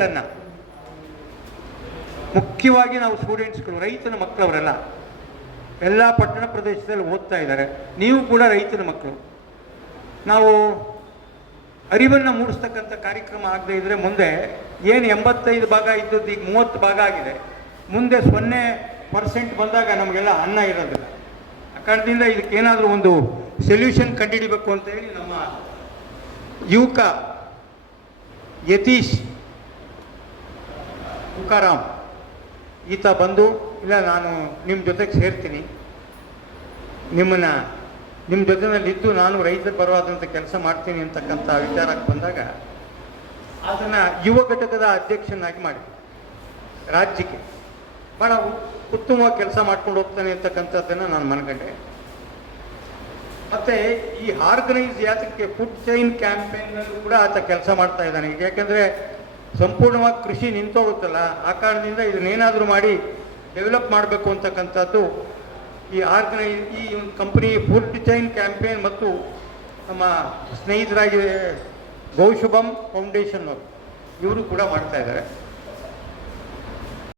ಮಕ್ಕಳುಗಳನ್ನು, ಮುಖ್ಯವಾಗಿ ನಾವು ಸ್ಟೂಡೆಂಟ್ಸ್ಗಳು, ರೈತನ ಮಕ್ಕಳವರೆಲ್ಲ ಎಲ್ಲ ಪಟ್ಟಣ ಪ್ರದೇಶದಲ್ಲಿ ಓದ್ತಾ ಇದ್ದಾರೆ. ನೀವು ಕೂಡ ರೈತನ ಮಕ್ಕಳು. ನಾವು ಅರಿವನ್ನು ಮೂಡಿಸ್ತಕ್ಕಂಥ ಕಾರ್ಯಕ್ರಮ ಆಗದೇ ಇದ್ದರೆ ಮುಂದೆ ಏನು 85 ಭಾಗ ಇದ್ದದ್ದು ಈಗ 30 ಭಾಗ ಆಗಿದೆ. ಮುಂದೆ 0% ಬಂದಾಗ ನಮಗೆಲ್ಲ ಅನ್ನ ಇರೋದಿಲ್ಲ. ಆ ಕಾರಣದಿಂದ ಇದಕ್ಕೇನಾದರೂ ಒಂದು ಸೊಲ್ಯೂಷನ್ ಕಂಡುಹಿಡಿಬೇಕು ಅಂತೇಳಿ ನಮ್ಮ ಯುವಕ ಯತೀಶ್ ತುಕಾರಾಮ್ ಈತ ಬಂದು, ಇಲ್ಲ ನಾನು ನಿಮ್ಮ ಜೊತೆಗೆ ಸೇರ್ತೀನಿ, ನಿಮ್ಮ ಜೊತೆಯಲ್ಲಿದ್ದು ನಾನು ರೈತರ ಪರವಾದಂಥ ಕೆಲಸ ಮಾಡ್ತೀನಿ ಅಂತಕ್ಕಂಥ ವಿಚಾರಕ್ಕೆ ಬಂದಾಗ ಅದನ್ನು ಯುವ ಘಟಕದ ಅಧ್ಯಕ್ಷನಾಗಿ ಮಾಡಿ ರಾಜ್ಯಕ್ಕೆ ಭಾಳ ಉತ್ತಮವಾಗಿ ಕೆಲಸ ಮಾಡ್ಕೊಂಡು ಹೋಗ್ತಾನೆ ಅಂತಕ್ಕಂಥದ್ದನ್ನು ನಾನು ಮನಗಂಡೆ. ಮತ್ತು ಈ ಆರ್ಗನೈಸ್ ಯಾತಕ್ಕೆ ಫುಡ್ ಚೈನ್ ಕ್ಯಾಂಪೇನ್ನಲ್ಲೂ ಕೂಡ ಆತ ಕೆಲಸ ಮಾಡ್ತಾ ಇದ್ದಾನೆ. ಈಗ ಯಾಕೆಂದರೆ ಸಂಪೂರ್ಣವಾಗಿ ಕೃಷಿ ನಿಂತೋಗುತ್ತಲ್ಲ, ಆ ಕಾರಣದಿಂದ ಇದನ್ನೇನಾದರೂ ಮಾಡಿ ಡೆವಲಪ್ ಮಾಡಬೇಕು ಅಂತಕ್ಕಂಥದ್ದು ಈ ಒಂದು ಕಂಪನಿ ಫುಡ್ ಚೈನ್ ಕ್ಯಾಂಪೇನ್ ಮತ್ತು ನಮ್ಮ ಸ್ನೇಹಿತರಾಗಿ ಗೌಶುಭಂ ಫೌಂಡೇಶನ್ ಇವರು ಕೂಡ ಮಾಡ್ತಾ ಇದ್ದಾರೆ.